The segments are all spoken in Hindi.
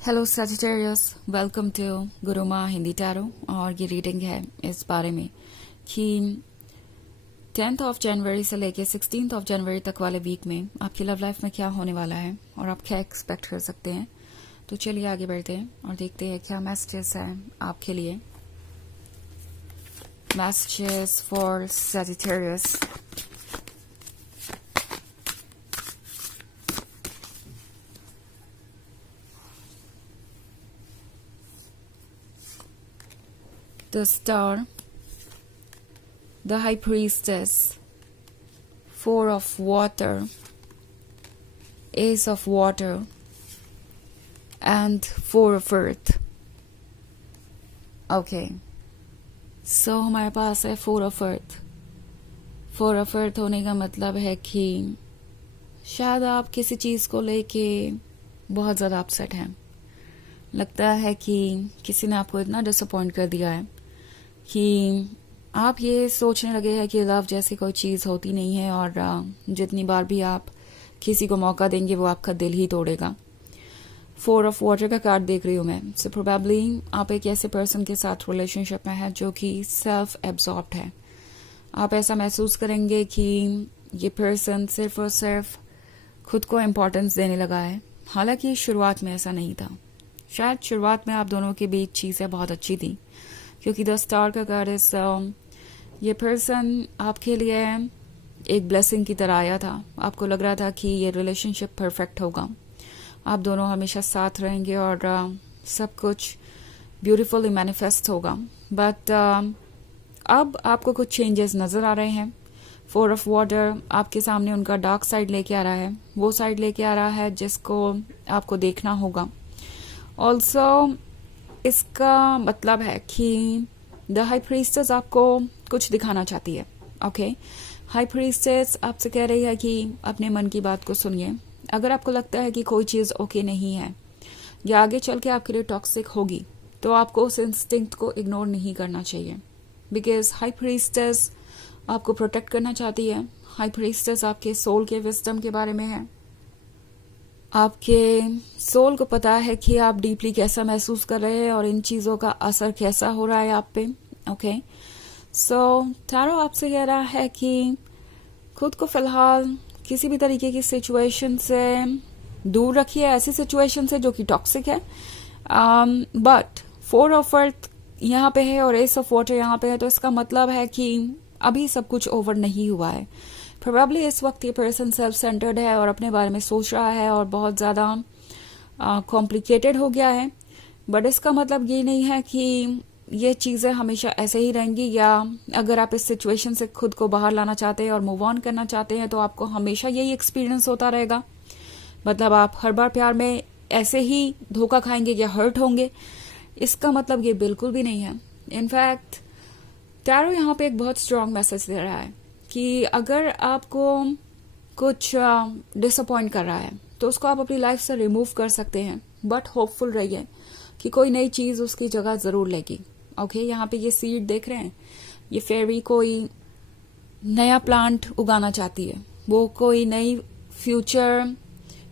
Hello Sagittarius, welcome to Guruma Hindi tarot. और ये रीडिंग है इस बारे में कि 10th ऑफ जनवरी से लेके 16th ऑफ जनवरी तक वाले वीक में आपकी लव लाइफ में क्या होने वाला है और आप क्या एक्सपेक्ट कर सकते हैं। तो चलिए आगे बढ़ते हैं और देखते हैं क्या मैसेजेस है आपके लिए। Messages for Sagittarius. The Star, the High Priestess, Four of Water, Ace of Water, and Four of Earth. Okay. So हमारे पास है Four of Earth. Four of Earth होने का मतलब है कि शायद आप किसी चीज़ को लेके बहुत ज़्यादा अपसेट हैं। लगता है कि किसी ने आपको इतना डिसअपॉइंट कर दिया है कि आप ये सोचने लगे हैं कि लव जैसी कोई चीज़ होती नहीं है और जितनी बार भी आप किसी को मौका देंगे वो आपका दिल ही तोड़ेगा। फोर ऑफ वाटर का कार्ड देख रही हूँ मैं। सो प्रोबेबली आप एक ऐसे पर्सन के साथ रिलेशनशिप में है जो कि सेल्फ एब्जॉर्ब्ड है। आप ऐसा महसूस करेंगे कि ये पर्सन सिर्फ और सिर्फ खुद को इम्पोर्टेंस देने लगा है, हालांकि शुरुआत में ऐसा नहीं था। शायद शुरुआत में आप दोनों के बीच चीज़ें बहुत अच्छी थी, क्योंकि द स्टार का कार्ड इज ये पर्सन आपके लिए एक ब्लेसिंग की तरह आया था। आपको लग रहा था कि ये रिलेशनशिप परफेक्ट होगा, आप दोनों हमेशा साथ रहेंगे और सब कुछ ब्यूटीफुली मैनिफेस्ट होगा। बट अब आपको कुछ चेंजेस नज़र आ रहे हैं। फोर ऑफ वाटर आपके सामने उनका डार्क साइड लेके आ रहा है, वो साइड लेके आ रहा है जिसको आपको देखना होगा। ऑल्सो इसका मतलब है कि द हाई प्रीस्टेस आपको कुछ दिखाना चाहती है। ओके, हाई प्रीस्टेस आपसे कह रही है कि अपने मन की बात को सुनिए। अगर आपको लगता है कि कोई चीज़ ओके नहीं है या आगे चल के आपके लिए टॉक्सिक होगी, तो आपको उस इंस्टिंक्ट को इग्नोर नहीं करना चाहिए, बिकॉज हाई प्रीस्टेस आपको प्रोटेक्ट करना चाहती है। हाई प्रीस्टेस आपके सोल के विजडम के बारे में है। आपके सोल को पता है कि आप डीपली कैसा महसूस कर रहे हैं और इन चीज़ों का असर कैसा हो रहा है आप पे। ओके, सो टैरो आपसे कह रहा है कि खुद को फिलहाल किसी भी तरीके की सिचुएशन से दूर रखिए, ऐसी सिचुएशन से जो कि टॉक्सिक है। बट फोर ऑफ अर्थ यहाँ पे है और एस ऑफ वाटर यहाँ पे है, तो इसका मतलब है कि अभी सब कुछ ओवर नहीं हुआ है। प्रोबेबली इस वक्त ये पर्सन सेल्फ सेंटर्ड है और अपने बारे में सोच रहा है और बहुत ज़्यादा कॉम्प्लिकेटेड हो गया है। बट इसका मतलब ये नहीं है कि ये चीज़ें हमेशा ऐसे ही रहेंगी, या अगर आप इस सिचुएशन से खुद को बाहर लाना चाहते हैं और मूव ऑन करना चाहते हैं तो आपको हमेशा यही एक्सपीरियंस होता रहेगा। मतलब आप हर बार प्यार में ऐसे ही धोखा खाएंगे या हर्ट होंगे, इसका मतलब ये बिल्कुल भी नहीं है। इनफैक्ट टैरो यहाँ पे एक बहुत स्ट्रांग मैसेज दे रहा है कि अगर आपको कुछ डिसअपॉइंट कर रहा है तो उसको आप अपनी लाइफ से रिमूव कर सकते हैं, बट होपफुल रहिए कि कोई नई चीज़ उसकी जगह ज़रूर लेगी। ओके, यहाँ पे ये सीड देख रहे हैं, ये फेरी कोई नया प्लांट उगाना चाहती है, वो कोई नई फ्यूचर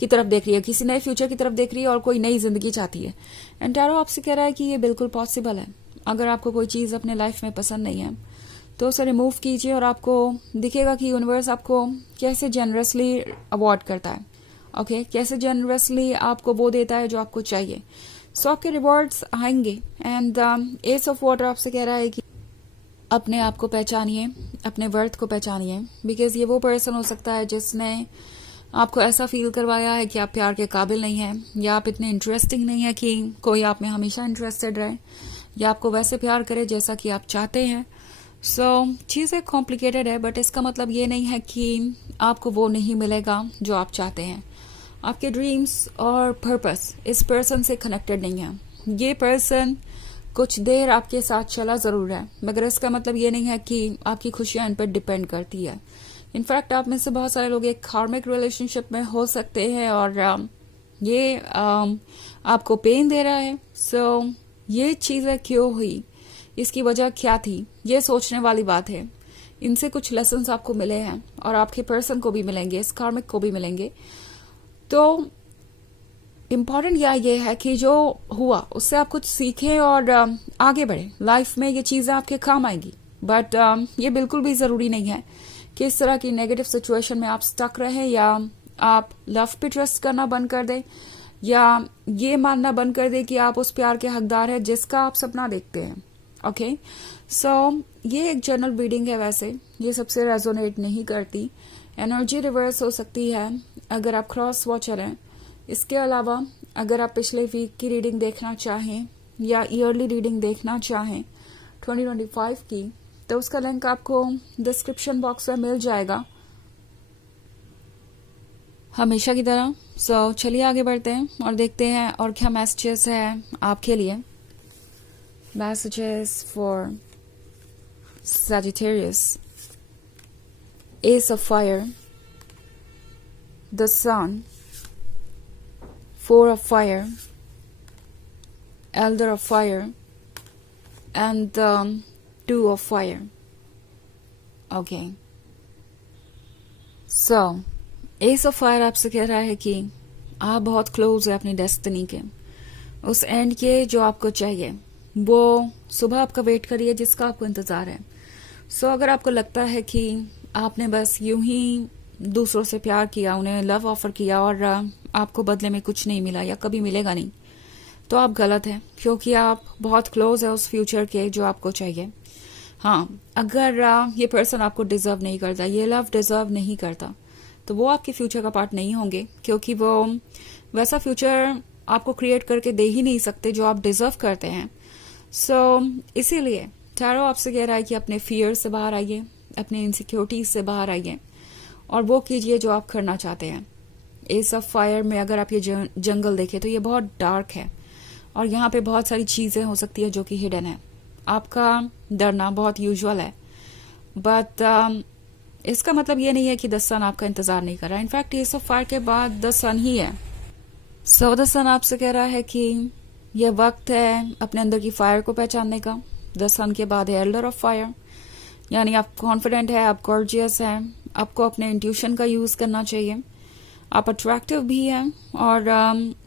की तरफ देख रही है, किसी नए फ्यूचर की तरफ देख रही है और कोई नई जिंदगी चाहती है। एंड टैरो आपसे कह रहा है कि ये बिल्कुल पॉसिबल है। अगर आपको कोई चीज़ अपने लाइफ में पसंद नहीं है तो उसे रिमूव कीजिए और आपको दिखेगा कि यूनिवर्स आपको कैसे जेनरसली अवॉर्ड करता है। ओके, कैसे जेनरसली आपको वो देता है जो आपको चाहिए। सो आपके रिवॉर्ड्स आएंगे। एंड एस ऑफ वाटर आपसे कह रहा है कि अपने आप को पहचानिए, अपने वर्थ को पहचानिए, बिकॉज ये वो पर्सन हो सकता है जिसने आपको ऐसा फील करवाया है कि आप प्यार के काबिल नहीं हैं, या आप इतने इंटरेस्टिंग नहीं है कि कोई आप में हमेशा इंटरेस्टेड रहे, या आपको वैसे प्यार करे जैसा कि आप चाहते हैं। सो चीज़ें कॉम्प्लिकेटेड है, बट इसका मतलब ये नहीं है कि आपको वो नहीं मिलेगा जो आप चाहते हैं। आपके ड्रीम्स और पर्पस इस पर्सन से कनेक्टेड नहीं है। ये पर्सन कुछ देर आपके साथ चला ज़रूर है, मगर इसका मतलब ये नहीं है कि आपकी खुशियाँ इन पर डिपेंड करती है। इनफैक्ट आप में से बहुत सारे लोग एक कार्मिक रिलेशनशिप में हो सकते हैं और ये आपको पेन दे रहा है। सो ये चीज़ें क्यों हुई, इसकी वजह क्या थी, ये सोचने वाली बात है। इनसे कुछ लेसन्स आपको मिले हैं और आपके पर्सन को भी मिलेंगे, इस कार्मिक को भी मिलेंगे। तो इम्पॉर्टेंट ये है कि जो हुआ उससे आप कुछ सीखें और आगे बढ़े। लाइफ में ये चीजें आपके काम आएगी, बट ये बिल्कुल भी जरूरी नहीं है कि इस तरह की नेगेटिव सिचुएशन में आप स्टक रहे, या आप लव पे ट्रस्ट करना बंद कर दें, या ये मानना बंद कर दें कि आप उस प्यार के हकदार हैं जिसका आप सपना देखते हैं। ओके, सो ये एक जनरल रीडिंग है, वैसे ये सबसे रेजोनेट नहीं करती। एनर्जी रिवर्स हो सकती है अगर आप क्रॉस वॉचर हैं। इसके अलावा अगर आप पिछले वीक की रीडिंग देखना चाहें या ईयरली रीडिंग देखना चाहें 2025 की, तो उसका लिंक आपको डिस्क्रिप्शन बॉक्स में मिल जाएगा हमेशा की तरह। सो चलिए आगे बढ़ते हैं और देखते हैं और क्या मैसेजेस है आपके लिए। Messages for Sagittarius, Ace of Fire, the Sun, Four of Fire, Elder of Fire, and Two of Fire. Okay. So, Ace of Fire आपसे कह रहा है कि आप बहुत क्लोज है अपनी डेस्टिनी के, उस एंड के जो आपको चाहिए। वो सुबह आपका वेट करिए जिसका आपको इंतजार है। सो अगर आपको लगता है कि आपने बस यूं ही दूसरों से प्यार किया, उन्हें लव ऑफर किया और आपको बदले में कुछ नहीं मिला या कभी मिलेगा नहीं, तो आप गलत हैं, क्योंकि आप बहुत क्लोज है उस फ्यूचर के जो आपको चाहिए। हाँ, अगर ये पर्सन आपको डिजर्व नहीं करता, ये लव डिजर्व नहीं करता, तो वो आपके फ्यूचर का पार्ट नहीं होंगे, क्योंकि वो वैसा फ्यूचर आपको क्रिएट करके दे ही नहीं सकते जो आप डिजर्व करते हैं। सो इसीलिए टैरो आपसे कह रहा है कि अपने फियर से बाहर आइए, अपने इनसिक्योरिटीज से बाहर आइए और वो कीजिए जो आप करना चाहते हैं। एस ऑफ फायर में अगर आप ये जंगल देखें तो ये बहुत डार्क है और यहाँ पे बहुत सारी चीजें हो सकती है जो कि हिडन है। आपका डरना बहुत यूजुअल है, बट इसका मतलब ये नहीं है कि द सन आपका इंतजार नहीं कर रहा। इनफैक्ट एस ऑफ फायर के बाद द सन ही है। सो द सन आपसे कह रहा है कि यह वक्त है अपने अंदर की फायर को पहचानने का। द सन के बाद है एल्डर ऑफ फायर, यानी आप कॉन्फिडेंट है, आप गॉर्जियस हैं, आपको अपने इंट्यूशन का यूज करना चाहिए, आप अट्रैक्टिव भी हैं और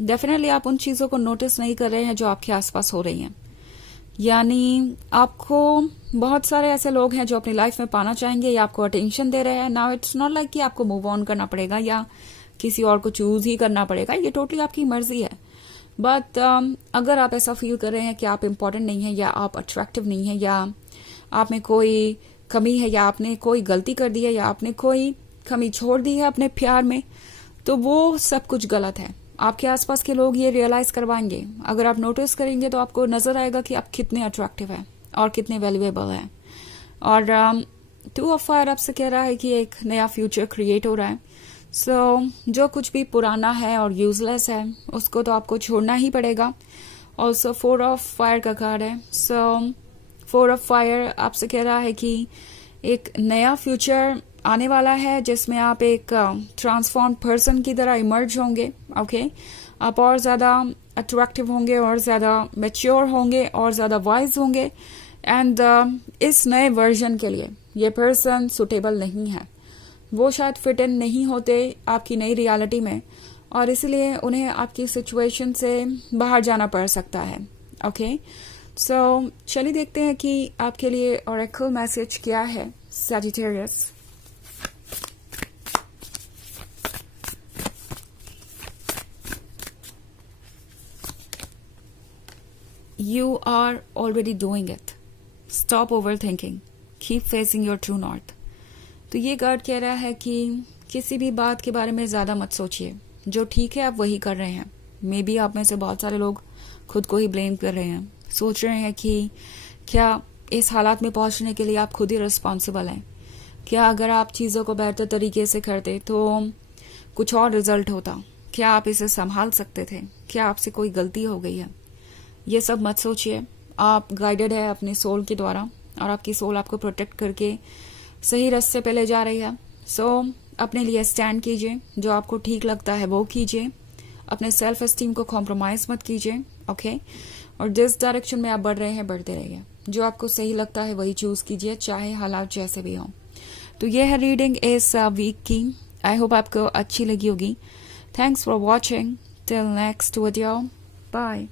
डेफिनेटली आप उन चीजों को नोटिस नहीं कर रहे हैं जो आपके आसपास हो रही हैं। यानी आपको बहुत सारे ऐसे लोग हैं जो अपनी लाइफ में पाना चाहेंगे या आपको अटेंशन दे रहे हैं। नाउ इट्स नॉट लाइक कि आपको मूव ऑन करना पड़ेगा या किसी और को चूज ही करना पड़ेगा, ये टोटली आपकी मर्जी है। बट अगर आप ऐसा फील कर रहे हैं कि आप इम्पोर्टेंट नहीं है या आप अट्रैक्टिव नहीं है या आप में कोई कमी है या आपने कोई गलती कर दी है या आपने कोई कमी छोड़ दी है अपने प्यार में, तो वो सब कुछ गलत है। आपके आसपास के लोग ये रियलाइज करवाएंगे। अगर आप नोटिस करेंगे तो आपको नजर आएगा कि आप कितने अट्रैक्टिव हैं और कितने वैल्यूएबल हैं। और टू ऑफ फायर आपसे कह रहा है कि एक नया फ्यूचर क्रिएट हो रहा है। सो जो कुछ भी पुराना है और यूजलेस है उसको तो आपको छोड़ना ही पड़ेगा। ऑल्सो फोर ऑफ फायर का कार्ड है। सो फोर ऑफ फायर आपसे कह रहा है कि एक नया फ्यूचर आने वाला है जिसमें आप एक ट्रांसफॉर्म पर्सन की तरह इमर्ज होंगे। ओके, आप और ज्यादा अट्रैक्टिव होंगे और ज्यादा मैच्योर होंगे और ज्यादा वाइज होंगे। एंड इस नए वर्जन के लिए ये पर्सन सुटेबल नहीं है, वो शायद फिट इन नहीं होते आपकी नई रियलिटी में और इसलिए उन्हें आपकी सिचुएशन से बाहर जाना पड़ सकता है। ओके, सो चलिए देखते हैं कि आपके लिए ऑरेकल मैसेज क्या है Sagittarius. You are already doing it. Stop overthinking. Keep facing your true north. तो ये कार्ड कह रहा है कि किसी भी बात के बारे में ज्यादा मत सोचिए, जो ठीक है आप वही कर रहे हैं। मे बी आप में से बहुत सारे लोग खुद को ही ब्लेम कर रहे हैं, सोच रहे हैं कि क्या इस हालात में पहुंचने के लिए आप खुद ही रिस्पॉन्सिबल हैं। क्या अगर आप चीजों को बेहतर तरीके से करते तो कुछ और रिजल्ट होता? क्या आप इसे संभाल सकते थे? क्या आपसे कोई गलती हो गई है? ये सब मत सोचिए। आप गाइडेड है अपने सोल के द्वारा और आपकी सोल आपको प्रोटेक्ट करके सही रास्ते पे ले जा रही है। सो अपने लिए स्टैंड कीजिए, जो आपको ठीक लगता है वो कीजिए, अपने सेल्फ एस्टीम को कॉम्प्रोमाइज मत कीजिए। ओके, और जिस डायरेक्शन में आप बढ़ रहे हैं बढ़ते रहिए, जो आपको सही लगता है वही चूज कीजिए, चाहे हालात जैसे भी हों। तो ये है रीडिंग इस वीक की। आई होप आपको अच्छी लगी होगी। Thanks for watching. Till next video. Bye.